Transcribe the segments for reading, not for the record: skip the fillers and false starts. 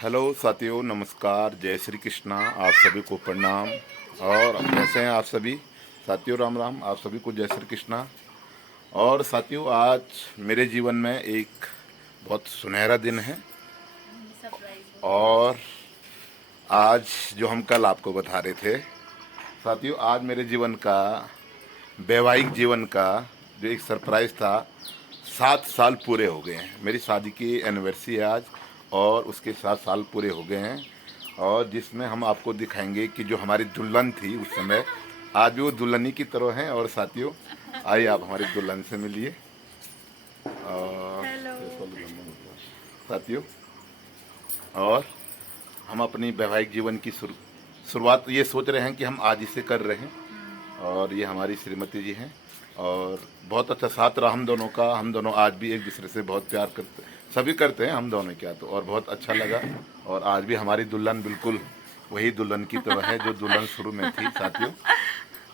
Hello साथियों, नमस्कार, जय श्री कृष्णा। आप सभी को प्रणाम। और कैसे हैं आप सभी साथियों? राम राम। आप सभी को जय श्री कृष्णा। और साथियों, आज मेरे जीवन में एक बहुत सुनहरा दिन है। और आज जो हम कल आपको बता रहे थे साथियों, आज मेरे जीवन का, वैवाहिक जीवन का जो एक सरप्राइज था, 7 साल पूरे हो गए हैं। मेरी शादी की एनिवर्सरी है आज, और उसके 7 साल पूरे हो गए हैं। और जिसमें हम आपको दिखाएंगे कि जो हमारी दुल्हन थी उस समय, आज भी वो दुल्हनी की तरह हैं। और साथियों, आइए आप हमारी दुल्हन से मिलिए। और साथियों, और हम अपनी वैवाहिक जीवन की शुरुआत ये सोच रहे हैं कि हम आज ही से कर रहे हैं। और ये हमारी श्रीमती जी हैं, और बहुत अच्छा साथ रहा हम दोनों का। हम दोनों आज भी एक दूसरे से बहुत प्यार करते, सभी करते हैं हम दोनों क्या तो। और बहुत अच्छा लगा। और आज भी हमारी दुल्हन बिल्कुल वही दुल्हन की तरह है जो दुल्हन शुरू में थी साथियों।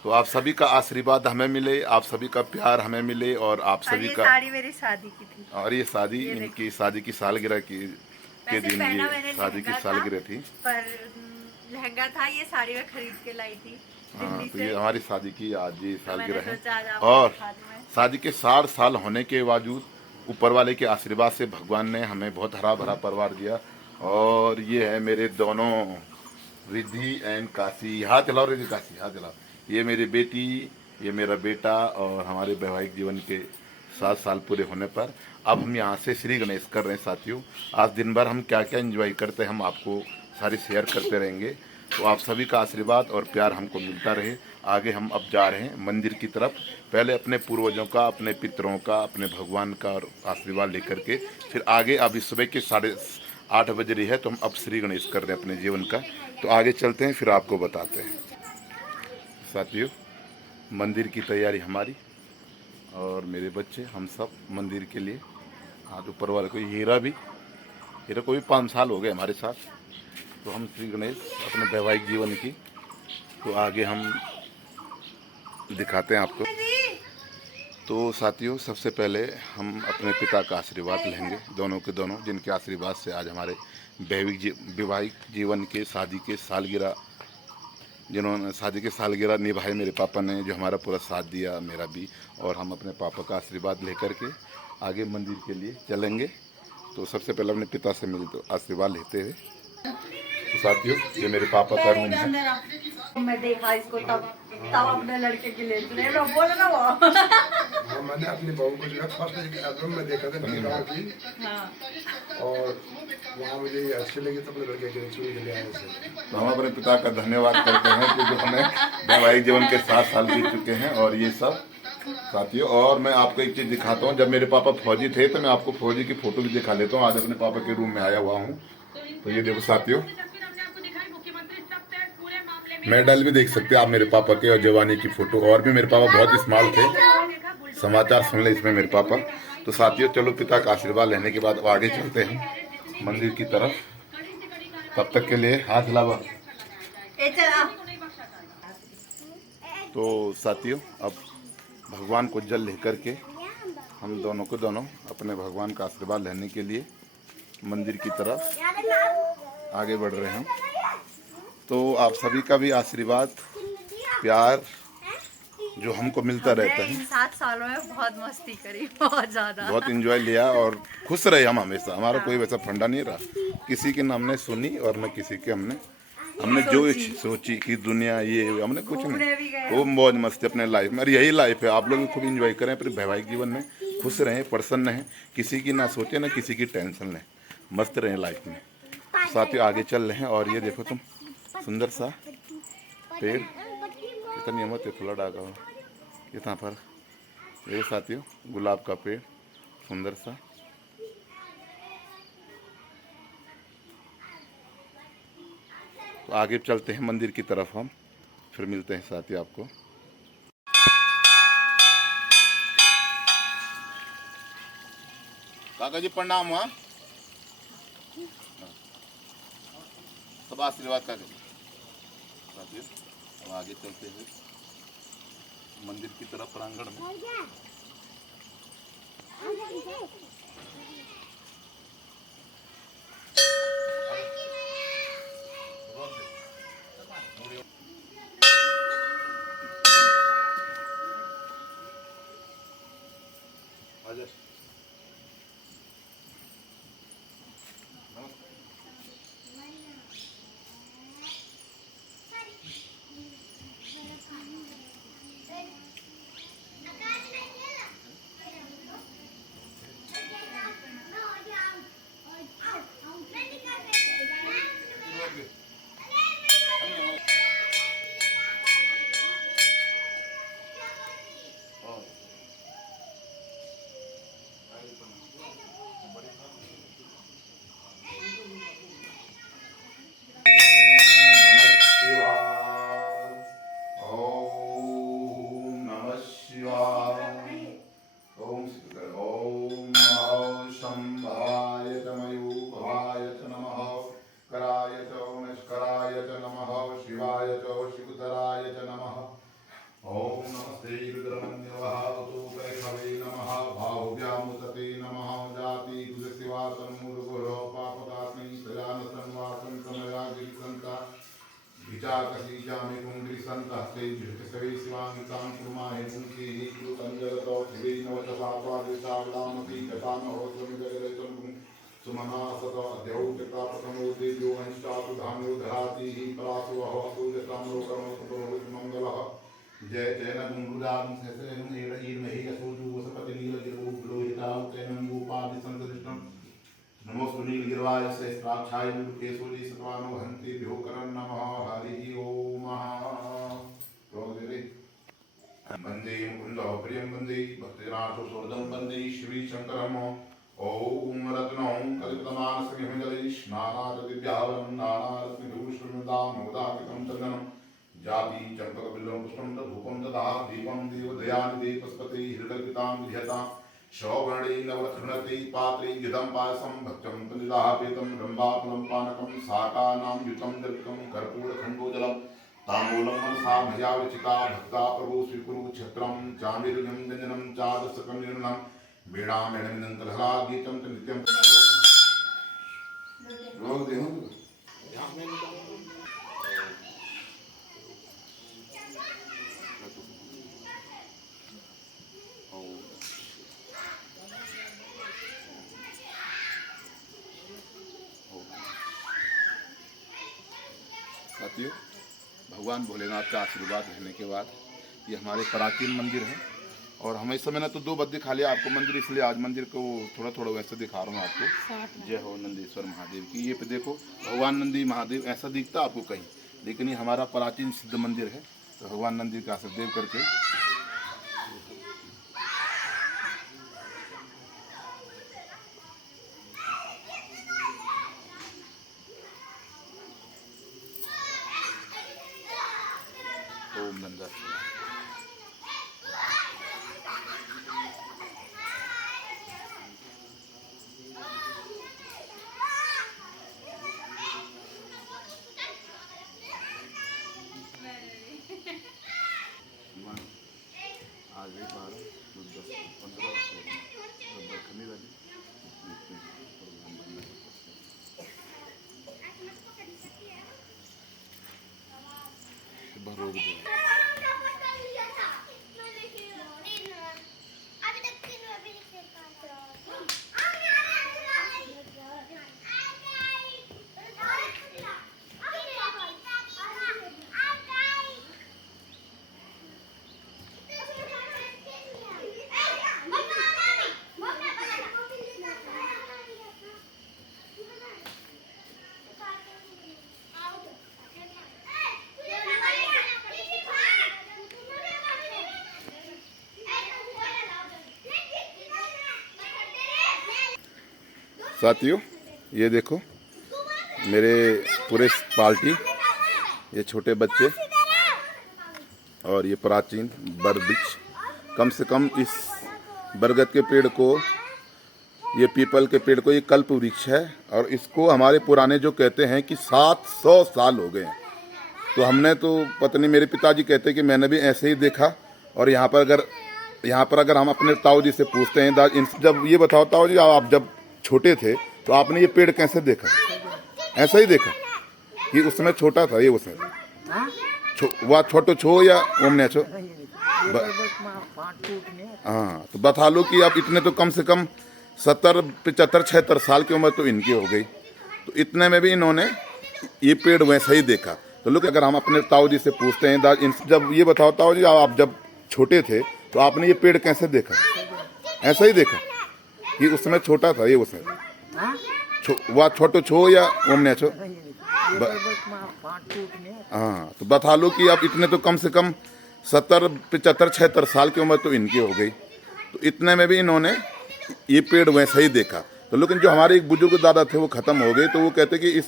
तो आप सभी का आशीर्वाद हमें मिले, आप सभी का प्यार हमें मिले, और आप सभी का। साड़ी मेरी शादी की थी। और ये शादी, इनकी शादी की सालगिरह के दिन ये शादी की सालगिरह थी। पर लहंगा था, ये साड़ी में खरीद के लाई थी दिल्ली तो से। ये हमारी शादी की आज ये सालगिरह है। और और शादी के 60 साल होने के बावजूद ऊपर वाले के आशीर्वाद से भगवान ने हमें बहुत हरा भरा परिवार दिया। और ये है मेरे दोनों, रिद्धि एंड काशी। हाथ चलाओ रिद्धि, काशी हाथ चलाओ। ये मेरी बेटी, ये मेरा बेटा। और हमारे वैवाहिक जीवन के 7 साल पूरे होने पर अब हम यहाँ से श्री गणेश कर रहे हैं साथियों। आज दिन भर हम क्या क्या एंजॉय करते हैं हम आपको सारी शेयर करते रहेंगे। तो आप सभी का आशीर्वाद और प्यार हमको मिलता रहे। आगे हम अब जा रहे हैं मंदिर की तरफ। पहले अपने पूर्वजों का, अपने पितरों का, अपने भगवान का और आशीर्वाद लेकर के फिर आगे। अभी सुबह के 8:30 बज रही है, तो हम अब श्री गणेश कर रहे हैं अपने जीवन का। तो आगे चलते हैं, फिर आपको बताते हैं साथियों। मंदिर की तैयारी हमारी, और मेरे बच्चे, हम सब मंदिर के लिए आज ऊपर वाले को, हीरा को भी 5 साल हो गए हमारे साथ। तो हम श्री गणेश अपने वैवाहिक जीवन की, तो आगे हम दिखाते हैं आपको। तो साथियों, सबसे पहले हम अपने पिता का आशीर्वाद लेंगे, दोनों के दोनों, जिनके आशीर्वाद से आज हमारे वैवाहिक जीवन के शादी के सालगिरह, जिन्होंने शादी के सालगिरह निभाए मेरे पापा ने, जो हमारा पूरा साथ दिया, मेरा भी। और हम अपने पापा का आशीर्वाद लेकर के आगे मंदिर के लिए चलेंगे। तो सबसे पहले अपने पिता से मिलते आशीर्वाद लेते हुए। तो साथियों, ये मेरे पापा का रूम है। मैं देखा इसको तब अपने लड़के के लिए बोला ना वो। हाँ, मैंने अपनी बहू को जो है फर्स्ट एल्बम में देखा था की। हाँ। और वहाँ मुझे ये अच्छी लगी, तो अपने लड़के के लिए चुन के ले आए थे। तो हम अपने पिता का धन्यवाद करते हैं कि जो हमें वैवाहिक जीवन के 7 साल बीत चुके हैं। और ये सब साथियों, और मैं आपको एक चीज़ दिखाता हूँ। जब मेरे पापा फौजी थे तो मैं आपको फौजी की फोटो भी दिखा लेता हूँ। आज अपने पापा के रूम में आया हुआ हूँ। तो ये देखो साथियों, मेडल भी देख सकते हैं आप मेरे पापा के, और जवानी की फोटो। और भी मेरे पापा बहुत स्मार्ट थे, समाचार सुन ले इसमें मेरे पापा। तो साथियों, चलो पिता का आशीर्वाद लेने के बाद आगे चलते हैं मंदिर की तरफ। तब तक के लिए हाथ हिलावा। तो साथियों, अब भगवान को जल लेकर के हम दोनों को दोनों अपने भगवान का आशीर्वाद लेने के लिए मंदिर की तरफ आगे बढ़ रहे हैं। तो आप सभी का भी आशीर्वाद, प्यार जो हमको मिलता रहता है। इन 7 सालों में बहुत मस्ती करी, बहुत ज्यादा, बहुत इंजॉय लिया, और खुश रहे हम हमेशा। हमारा कोई वैसा फंडा नहीं रहा किसी की, न हमने सुनी और न किसी के हमने जो सोची कि दुनिया ये, हमने कुछ नहीं। खूब मौज मस्ती अपने लाइफ में। यही लाइफ है। आप लोग भी खूब इंजॉय करें अपने वैवाहिक जीवन में, खुश रहें, प्रसन्न रहें, किसी की ना सोचे ना किसी की टेंशन लें, मस्त रहें लाइफ में। साथियों, आगे चल रहे हैं। और ये देखो तुम, सुंदर सा पेड़, कितनी हिम्मत है, फूला डागा हो इतना पर। ये साथियों, गुलाब का पेड़ सुंदर सा। तो आगे चलते हैं मंदिर की तरफ हम, फिर मिलते हैं साथियों आपको। काका जी प्रणाम। वहाँ सब आशीर्वाद का साथियों, अब आगे चलते हुए मंदिर की तरफ प्रांगण में। सात्वादिशावलामती गतामहोत्रमिदगरतुं सुमना सदा देव पिता प्रथमो देवो अंशातु धानो धराति परासो हवतु यतां लोकमो सुतो मंगलः जय जय नमुदां सहस्रं ईर्महि असुजु वसपति नीलगिरो ग्लोहितां तेनं गोपादि संतरिष्टं नमो सुनीलगिरवाय सहस्राक्षाय केशोली सत्वानो हन्ति भ्योकरं नमः हरि ओम वंदे मुकुंद प्रियं वंदे भक्तिनाथो सोर्दं वंदे श्री शंकरम ओम रत्नों कलितमानसहिमजलैः स्नानादिव्यावलं नानारत्नभूषणदामोदाकितं चन्दनं जाति चम्पकबिल्वं पुष्पं तद्धूपं तथा दीपं देवदयानिधे पस्पते हृदयपितां विध्यतां शौवर्णे नवरत्नते पात्रे गिदं पायसं भक्तं पनिदापेतं रम्भाफलं पानकं शाकानां युतं दर्पितं कर्पूरखण्डोजलं ताम्बूलं मनसा मया विचिता भक्ता प्रभो स्वीकुरु छत्रं चामीरुजं व्यञ्जनं चादशकं निर्णम् वीणामेणमिदन्तलहरा गीतं च नित्यं रोग देहं साथियों, भगवान भोलेनाथ का आशीर्वाद रहने के बाद ये हमारे प्राचीन मंदिर है और हमेशा मैंने तो 2 बार दिखा लिया आपको मंदिर, इसलिए आज मंदिर को थोड़ा थोड़ा वैसे दिखा रहा हूँ आपको। जय हो नंदीश्वर महादेव की। ये पे देखो भगवान नंदी महादेव ऐसा दिखता आपको कहीं, लेकिन ये हमारा प्राचीन सिद्ध मंदिर है। तो भगवान नंदी का आशीर्वाद करके ओम नंदा आज 12 10 15 खनी वाली रोक दे। साथियों, ये देखो मेरे पूरे पार्टी, ये छोटे बच्चे और ये प्राचीन बरवृक्ष। कम से कम इस बरगद के पेड़ को, ये पीपल के पेड़ को, ये कल्प वृक्ष है और इसको हमारे पुराने जो कहते हैं कि 700 साल हो गए हैं। तो हमने तो पता नहीं, मेरे पिताजी कहते कि मैंने भी ऐसे ही देखा। और यहाँ पर अगर हम अपने ताऊ जी से पूछते हैं, जब ये बताओ ताऊ जी, आप जब छोटे थे तो आपने ये पेड़ कैसे देखा? ऐसा ही देखा कि उस समय छोटा था ये, उस समय वह छोटो छो या ओमने छो? हाँ, तो बता लो कि आप इतने तो कम से कम 70 75 76 साल की उम्र तो इनकी हो गई। तो इतने में भी इन्होंने ये पेड़ वैसा ही देखा। तो लोग अगर हम अपने ताऊ जी से पूछते हैं, जब ये बताओ ताऊ जी, आप जब छोटे थे तो आपने ये पेड़ कैसे देखा? ऐसा ही देखा कि उस समय छोटा था ये, उस समय वह छोटो छो या ओमने छो? हाँ, तो बता लो कि आप इतने तो कम से कम 70 75 76 साल की उम्र तो इनकी हो गई। तो इतने में भी इन्होंने ये पेड़ वैसा ही देखा। तो लेकिन जो हमारे एक बुजुर्ग दादा थे वो खत्म हो गए, तो वो कहते कि इस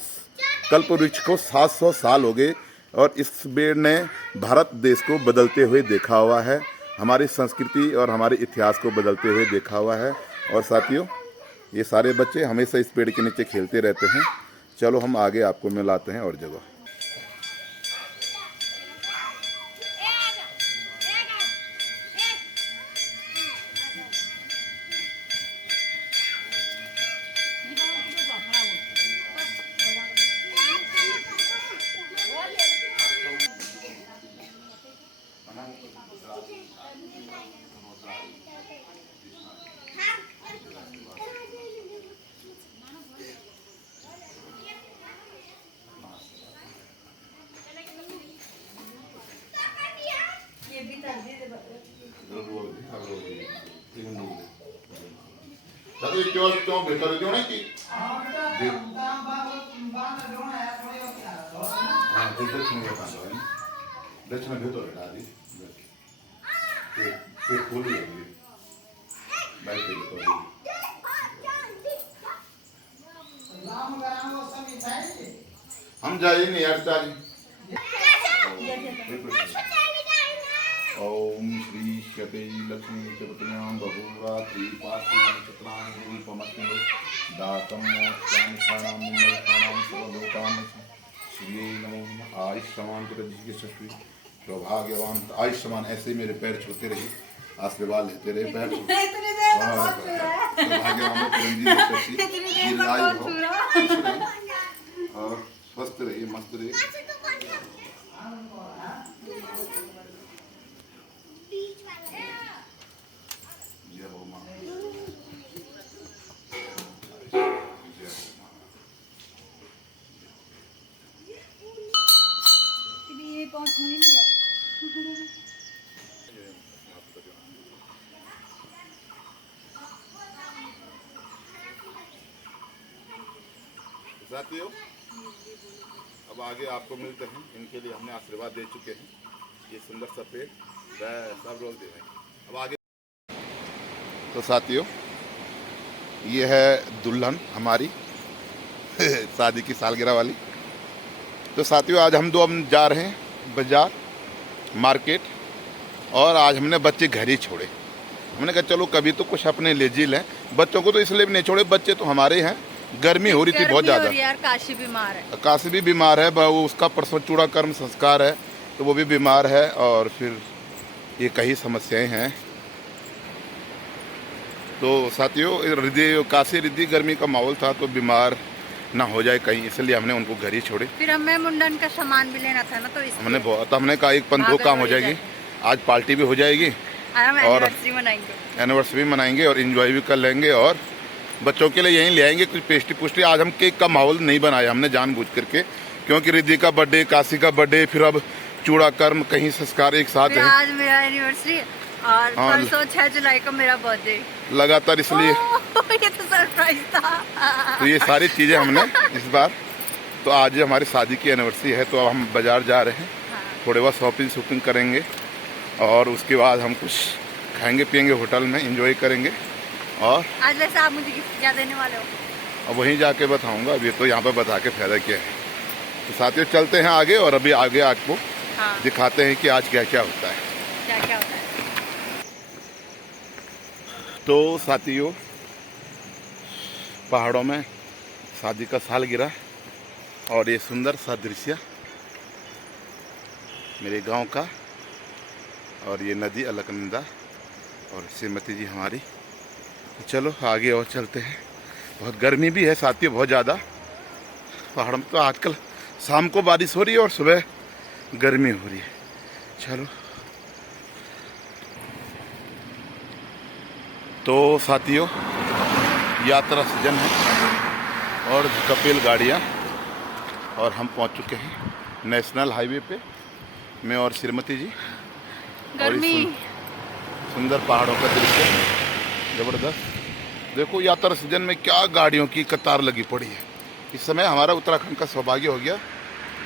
कल्प वृक्ष को 700 साल हो गए और इस पेड़ ने भारत देश को बदलते हुए देखा हुआ है, हमारी संस्कृति और हमारे इतिहास को बदलते हुए देखा हुआ है। और साथियों, ये सारे बच्चे हमेशा इस पेड़ के नीचे खेलते रहते हैं। चलो हम आगे आपको मिलाते हैं और जगह। तो क्यों क्यों बेहतर क्यों नहीं की हाँ दक्षिण का काम है दक्षिण भेतो बेटा दी पे फूल लगी भाई पे तो हम जाइए नहीं यार चाली ओम श्री शते लक्ष्मी चतुर्थ्यां बहुरात्रि पार्थिव नक्षत्रां रूपमस्मि दातम मोक्षानिखानां मंगलखानां सर्वलोकानां श्री नमो आयुष्मान प्रति के शक्ति सौभाग्यवान आयुष्मान ऐसे ही मेरे पैर छूते रहे आशीर्वाद लेते रहे पैर और स्वस्थ रहिए मस्त रहिए साथियों अब आगे आपको मिलते हैं इनके लिए हमने आशीर्वाद दे चुके हैं ये सुंदर सा पेड़ सब लोग दे रहे हैं अब आगे तो साथियों ये है दुल्हन हमारी शादी की सालगिरह वाली तो साथियों आज हम जा रहे हैं बाजार मार्केट और आज हमने बच्चे घर ही छोड़े हमने कहा चलो कभी तो कुछ अपने ले जी लें बच्चों को तो इसलिए भी नहीं छोड़े बच्चे तो हमारे हैं गर्मी हो रही थी बहुत ज्यादा यार काशी बीमार है काशी भी बीमार है वो उसका परसों चूड़ा कर्म संस्कार है तो वो भी बीमार है और फिर ये कई समस्याएं हैं तो साथियों काशी रिद्धि गर्मी का माहौल था तो बीमार ना हो जाए कहीं इसलिए हमने उनको घर ही छोड़े फिर हमें मुंडन का सामान भी लेना था ना तो हमने कहा एक पन दो काम हो जाएगी आज पार्टी भी हो जाएगी और एनिवर्सरी मनाएंगे और एंजॉय भी कर लेंगे और बच्चों के लिए यहीं ले आएंगे कुछ पेस्ट्री पुस्ट्री आज हम केक का माहौल नहीं बनाया हमने जानबूझ करके क्योंकि रिद्धि का बर्थडे काशी का बर्थडे फिर अब चूड़ा कर्म कहीं संस्कार एक साथ है आज मेरा एनिवर्सरी और परसों 6 जुलाई को मेरा बर्थडे लगातार इसलिए ये तो सरप्राइज था तो ये सारी चीजें हमने इस बार तो आज हमारी शादी की एनिवर्सरी है तो अब हम बाजार जा रहे हैं थोड़े बहुत शॉपिंग करेंगे और उसके बाद हम कुछ खाएंगे पियेंगे होटल में एंजॉय करेंगे और आज वैसे आप मुझे गिफ्ट क्या देने वाले हो अब वहीं जाके बताऊंगा अभी तो यहाँ पे बता के फायदा क्या है तो साथियों चलते हैं आगे और अभी आगे आपको दिखाते हैं कि आज क्या क्या होता है क्या क्या होता है तो साथियों पहाड़ों में शादी का सालगिरह और ये सुंदर सा दृश्य मेरे गांव का और ये नदी अलकनंदा और श्रीमती जी हमारी चलो आगे और चलते हैं बहुत गर्मी भी है साथियों बहुत ज़्यादा पहाड़ में तो आजकल शाम को बारिश हो रही है और सुबह गर्मी हो रही है चलो तो साथियों यात्रा सीजन है और कपिल गाड़ियाँ और हम पहुंच चुके हैं नेशनल हाईवे पे मैं और श्रीमती जी गर्मी सुंदर पहाड़ों का दृश्य जबरदस्त देखो यात्रा सीजन में क्या गाड़ियों की कतार लगी पड़ी है इस समय हमारा उत्तराखंड का सौभाग्य हो गया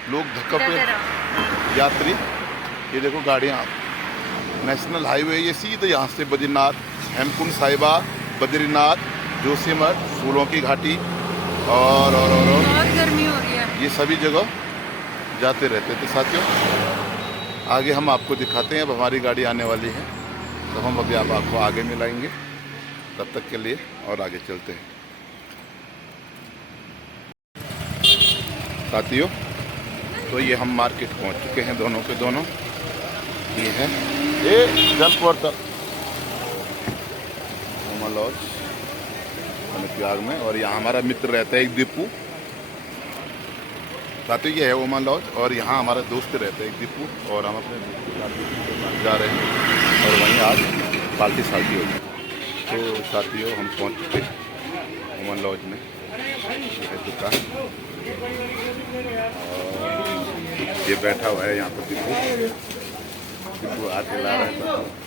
लोग धक्का पे यात्री ये देखो गाड़ियाँ नेशनल हाईवे ये सीधे यहाँ से बद्रीनाथ हेमकुंड साहिबा बद्रीनाथ जोशीमठ फूलों की घाटी और बहुत गर्मी हो रही है ये सभी जगह जाते रहते तो साथियों आगे हम आपको दिखाते हैं अब हमारी गाड़ी आने वाली है तो हम अभी आपको आगे मिलाएंगे तब तक के लिए और आगे चलते हैं साथियों तो ये हम मार्केट पहुंच चुके हैं दोनों के दोनों ये है ये जलपुर तक लॉज त्याग में और यहाँ हमारा मित्र रहता है एक दीपू साथियों ये है ओमा लॉज और यहाँ हमारा दोस्त रहता है एक दीपू और हम अपने जा रहे हैं और वहीं आज पार्टी शादी होगी तो साथियों हम पहुँच चुके हैं ओमा लॉज में है दुकान और ये बैठा हुआ है यहाँ पर दीपू हाथ हिला रहा है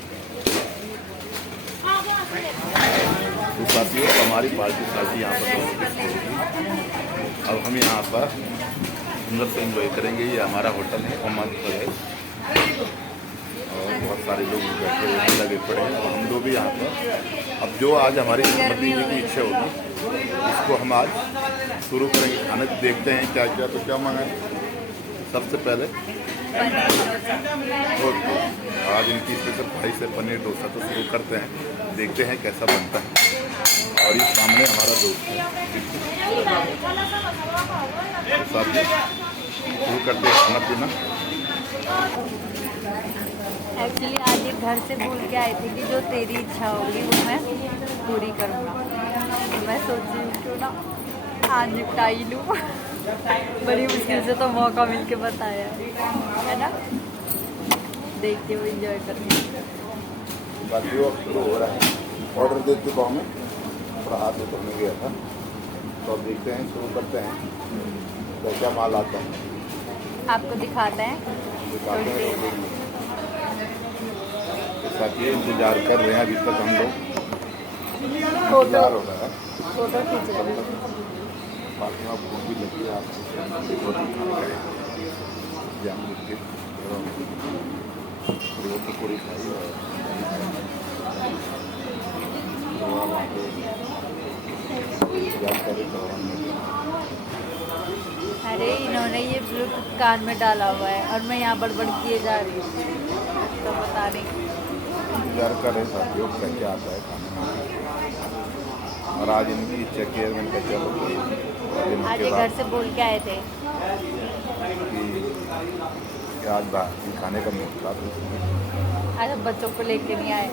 तो साथियों हमारी पार्टी साथी यहाँ पर दोनों की होगी। अब हम यहाँ पर सुंदर से एंजॉय करेंगे। ये हमारा होटल है ओमान पैलेस और बहुत सारे लोग बैठे हुए हैं, लगे पड़े हैं। और हम लोग भी यहाँ पर अब जो आज हमारी भतीजी की इच्छा होगी इसको हम आज शुरू करेंगे खाने। देखते हैं क्या क्या। तो क्या मांगा सबसे पहले आज इनकी स्पेशल भाई से पनीर डोसा तो शुरू करते हैं, देखते हैं कैसा बनता है। और ये सामने हमारा दोस्त है, शुरू करते हैं खाना पीना। एक्चुअली आज ये घर से बोल के आए थे कि जो तेरी इच्छा होगी वो मैं पूरी करूँगा। तो मैं सोची क्यों ना आज निपटा ही लूँ। बड़ी मुश्किल से तो मौका मिल के बताया है ना। देखते हुए इंजॉय करते बाकी वो शुरू हो रहा है। ऑर्डर दे चुका हूँ मैं, थोड़ा हाथ में करने गया था। तो अब देखते हैं, शुरू करते हैं। तो क्या माल आता है आपको दिखाते हैं। साथी इंतजार कर रहे हैं अभी तक हम लोग। फोटो हो रहा है, फोटो खींच रहे हैं। बाकी आप भूख भी लगी है आपको जाम लिख तो पूरी खाई और अरे इन्होंने ये ब्लूटूथ कान में डाला हुआ है और मैं यहाँ बड़बड़ किए जा रही हूँ। तो बता नहीं इंतजार कर रहे साथियों क्या क्या आता है खाने में। और आज इनकी इच्छा की है, मैंने कहा चलो कोई आज ये घर से बोल के आए थे कि आज बाहर खाने का मौका था। आज हम बच्चों को लेके नहीं आए।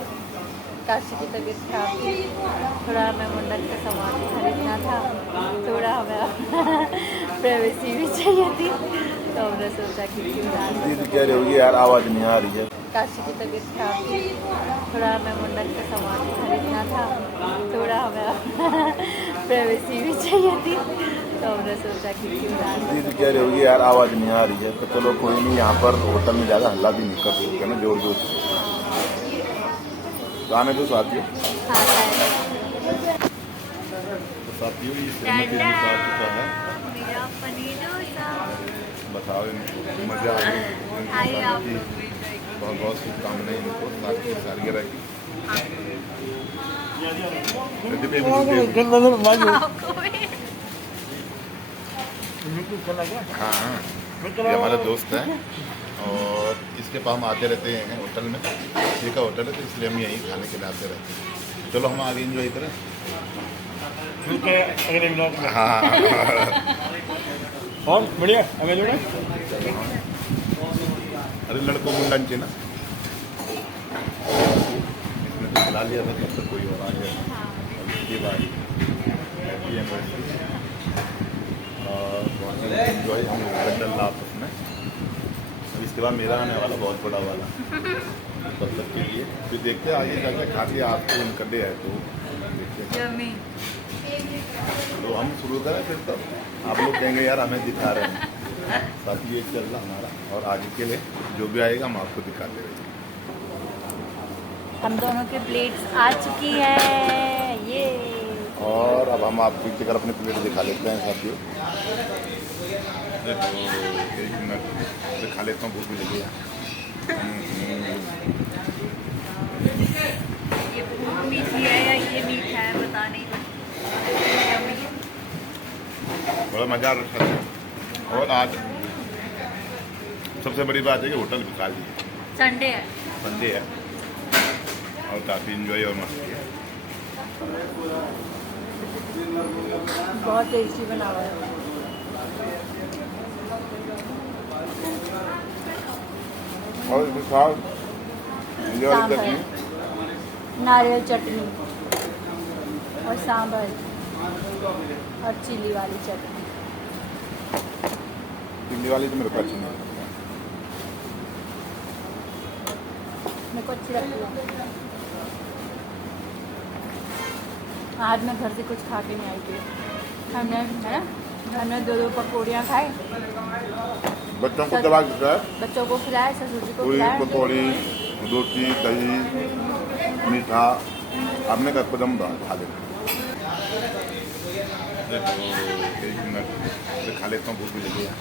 काशी की तबीयत खराब थी, थोड़ा हमें मुंडन का सामान खरीदना था, थोड़ा हमें प्राइवेसी भी चाहिए थी। तो हमने सोचा कि क्यों ना दीदी कह रही होगी यार आवाज़ नहीं आ रही है। काशी की तबीयत खराब थी, थोड़ा हमें मुंडन का सामान खरीदना था, थोड़ा हमें प्राइवेसी भी चाहिए थी। तो हमने सोचा कि क्यों ना दीदी कह रही होगी यार आवाज़ नहीं आ रही है। तो चलो कोई नहीं, यहाँ पर होटल में ज़्यादा हल्ला भी नहीं कर सकते ना, जोर जोर से गाने दो साथियों। तो साथियों ये श्रीमती जी आ चुका है। मेरा पनीर डोसा। बताओ इनको मजा आ गई। बहुत बहुत शुभकामनाएं इनको सालगिरह की। हाँ ये हमारा दोस्त है और इसके पास हम आते रहते हैं होटल में। ये का होटल है तो इसलिए हम यहीं खाने के लिए आते रहते हैं। चलो हम आगे एंजॉय करें। हाँ और बढ़िया हमें जोड़ा। अरे लड़कों मुंडन चाहिए ना, इसने तो खिला लिया था, तब तक कोई और आ गया। इसकी बारी हैप्पी एनिवर्सरी और बहुत एंजॉय हम चल रहा आपस में। अब इसके बाद मेरा आने वाला बहुत बड़ा वाला, तब तक के लिए फिर देखते हैं आगे जाके खा के आपको निकले है तो देखते हैं। तो हम शुरू करें फिर तब आप लोग कहेंगे यार हमें दिखा रहे हैं। बाकी ये चल रहा हमारा और आगे के लिए जो भी आएगा हम आपको दिखाते रहेंगे। हम दोनों के प्लेट्स आ चुकी है ये। और अब हम आपको एक जगह अपने प्लेट दिखा लेते हैं साथियों। एक मिनट दिखा लेता हूँ, भूख भी लगी है। ये बहुत मीठी है या ये मीठा है पता नहीं। बड़ा मज़ा आ रहा है। और आज सबसे बड़ी बात है कि होटल भी खाली है, संडे है। संडे है और काफ़ी इंजॉय और मस्ती है। बहुत टेस्टी बना हुआ है। और इसके साथ सांभर, नारियल चटनी और सांभर और चिली वाली चटनी। चिल्ली वाली तो मेरे को अच्छी नहीं लगती। मेरे को अच्छी लगती है। आज मैं घर से कुछ खा के नहीं आई थी। हमने दो पकौड़ियाँ खाई, बच्चों को दबा देता है, बच्चों को खिलाया, ससुर जी को पूरी खिलाया। पकौड़ी रोटी दही मीठा आपने कहा कदम खा लेना। देखो एक मिनट मैं खा लेता हूँ, भूख भी लगी है।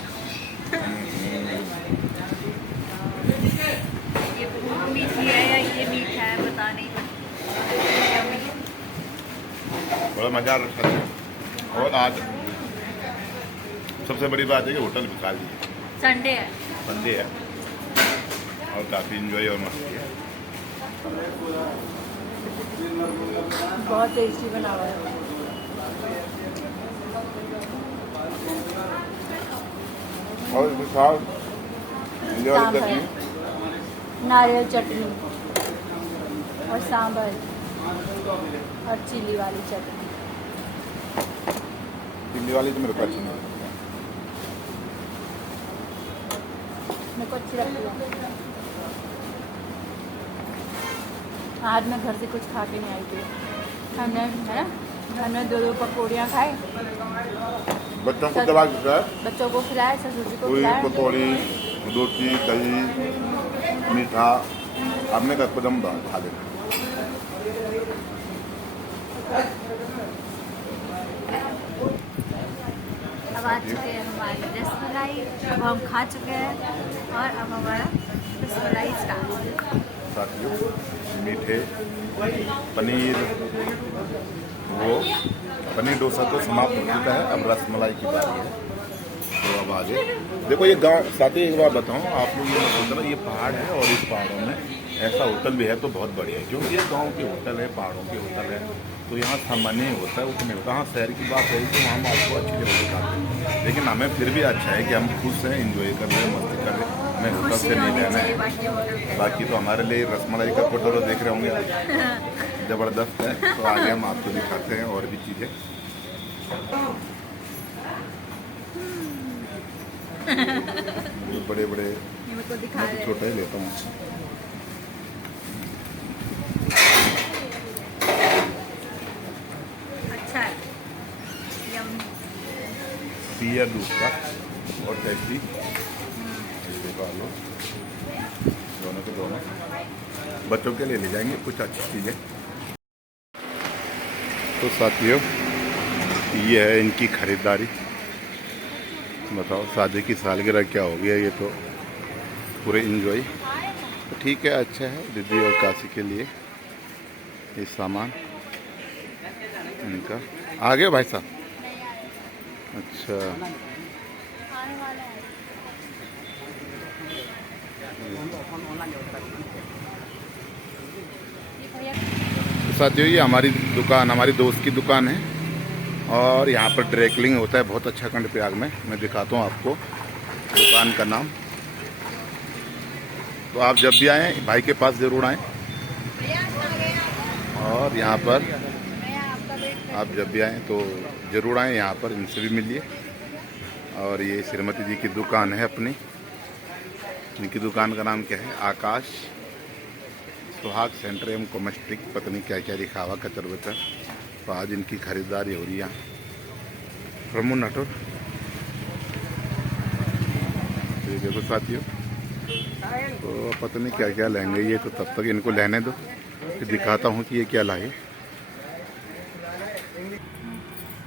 ये भूख मीठी है या ये मीठा है बता नहीं सकती। बड़ा मज़ा आ रहा है। और आज सबसे बड़ी बात है कि होटल भी खाली है, संडे है। संडे है और काफ़ी इंजॉय और मस्ती है। बहुत टेस्टी बना हुआ है। और इसके साथ ये वाली सांभर, चटनी, नारियल चटनी और सांभर और चिली वाली चटनी। दिल्ली वाली तो मेरे को अच्छी नहीं लगती। मेरे को अच्छी लगती है। आज मैं घर से कुछ खा के नहीं आई थी। हमने 2 पकौड़ियाँ खाई, बच्चों को दबा के बच्चों को खिलाए, ससुर जी को पूरी खिलाए। पकौड़ी, रोटी, दही, मीठा, आपने कहा कदम खा लेना। अब आ चुके हैं हमारी रसमलाई। अब हम खा चुके हैं और अब हमारा रसमलाई स्टार्ट। साथियों मीठे पनीर, वो पनीर डोसा तो समाप्त हो चुका है, अब रसमलाई की बारी है। तो अब आगे देखो ये गाँव। साथियों एक बात बताऊँ आप लोग, ये सोच रहे ये पहाड़ है और इस पहाड़ों में ऐसा होटल भी है तो बहुत बढ़िया है, क्योंकि ये गांव के होटल है, पहाड़ों के होटल है, तो यहाँ सामान्य होता है, उतना होता है। हाँ शहर की बात है कि हम आपको अच्छी जगह दिखाते हैं, लेकिन हमें फिर भी अच्छा है कि हम खुश हैं, इंजॉय कर रहे हैं, मस्ती कर रहे हैं। हमें होटल से नहीं लेना है। बाकी तो हमारे लिए रसमलाई का फोटो देख रहे होंगे, ज़बरदस्त है। तो आगे हम आपको दिखाते हैं और भी चीज़ें। बड़े बड़े ये मेरे को दिखा रहे हैं। छोटे ही लेता हूँ। अच्छा है, यम। पियर दूध का और टेस्टी। देखो लो, दोनों के दोनों बच्चों के लिए ले जाएंगे कुछ अच्छी चीज़ें। तो साथियों ये है इनकी खरीदारी। बताओ शादी की सालगिरह क्या हो गया, ये तो पूरे इंजॉय। तो ठीक है, अच्छा है दीदी और काशी के लिए ये सामान इनका। आ गए भाई साहब? अच्छा तो साथियों ये हमारी दुकान, हमारी दोस्त की दुकान है और यहाँ पर ड्राई क्लीनिंग होता है बहुत अच्छा कर्णप्रयाग में। मैं दिखाता हूँ आपको दुकान का नाम। तो आप जब भी आएँ भाई के पास ज़रूर आएँ, और यहाँ पर आप जब भी आएँ तो ज़रूर आएँ, यहाँ पर इनसे भी मिलिए। और ये श्रीमती जी की दुकान है अपनी। इनकी दुकान का नाम क्या है? आकाश सुहाग सेंटर एवं कॉमेस्ट्रिक, पता नहीं क्या क्या लिखा हुआ कचर बचर। तो आज इनकी खरीदारी हो रही है प्रमोद नाटो। तो देखो साथियों, तो पता नहीं क्या क्या लेंगे ये, तो तब तक इनको लेने दो, फिर दिखाता हूँ कि ये क्या लाए।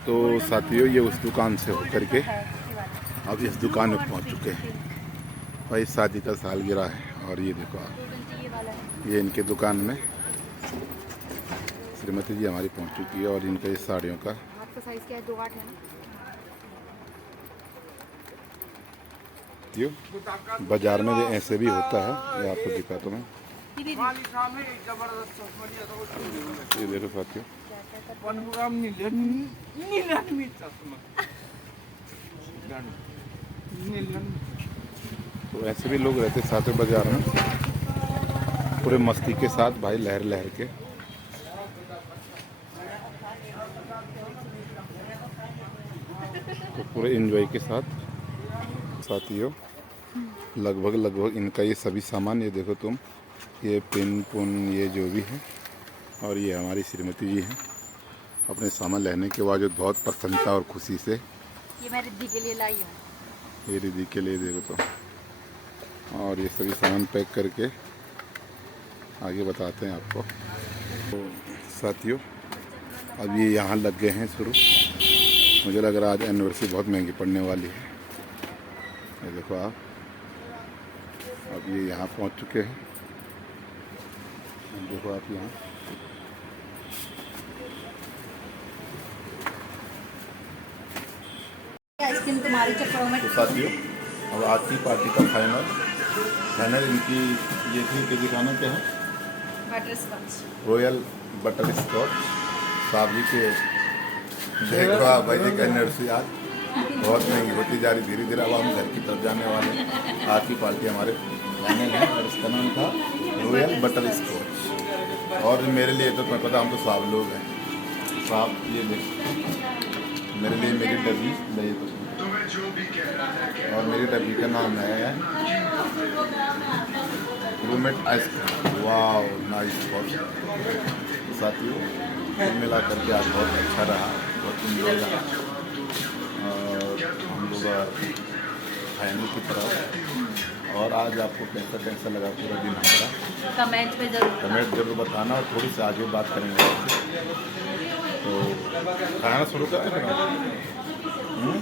तो साथियों ये उस दुकान से होकर के अब इस दुकान में पहुँच चुके हैं। भाई शादी का सालगिरह है और ये देखो आप, ये इनके दुकान में श्रीमती जी हमारी पहुंच चुकी है। और इनका ये साड़ियों का आपका साइज क्या है? 2-8 है ना? क्यों बाजार में भी ऐसे भी होता है, ये आपको दिखाता हूँ। ये देखो साथियों, तो ऐसे भी लोग रहते साथ में बाजार में, पूरे मस्ती के साथ भाई, लहर लहर के। तो पूरे एंजॉय के साथ साथियों लगभग इनका ये सभी सामान, ये देखो तुम, ये पिन पुन ये जो भी है। और ये हमारी श्रीमती जी हैं, अपने सामान लेने के बाद जो बहुत प्रसन्नता और खुशी से ये मैं रिद्धि के लिए लाई हूँ। ये रिद्धि के लिए देखो तो। और ये सभी सामान पैक करके आगे बताते हैं आपको। तो साथियों अब ये यहाँ लग गए हैं शुरू। मुझे लग रहा है आज एनिवर्सरी बहुत महंगी पड़ने वाली है। ये देखो आप, अब ये यहाँ पहुँच चुके हैं। देखो आप यहाँ आइसक्रीम तुम्हारे चक्करों में। तो साथियों अब आज की पार्टी का फाइनल इनकी ये थी कि दिखाना क्या है, butter scotch royal butter scotch साहब जी के। देखो आप भाई जी का एनिवर्सरी आज बहुत महंगी होती जा रही धीरे धीरे। अब हम घर की तरफ जाने वाले हैं। आज की पार्टी हमारे फाइनल है और इसका नाम था रॉयल बटर स्कॉच। और मेरे लिए तो तुम्हें पता हम तो साहब लोग हैं। साहब ये देख मेरे लिए मेरी डब्बी ले तो, और मेरी डब्बी का नाम है रूमेट आइसक्रीम। वाह नाइस बहुत। साथियों कुल मिला करके आज बहुत अच्छा रहा, बहुत इंजॉय रहा। और हम लोग फाइनल की तरफ। और आज आपको कैसा लगा पूरा दिन हमारा, कमेंट जरूर बताना। और थोड़ी सी आगे बात करेंगे आपसे। तो खाना शुरू करें फिर हम।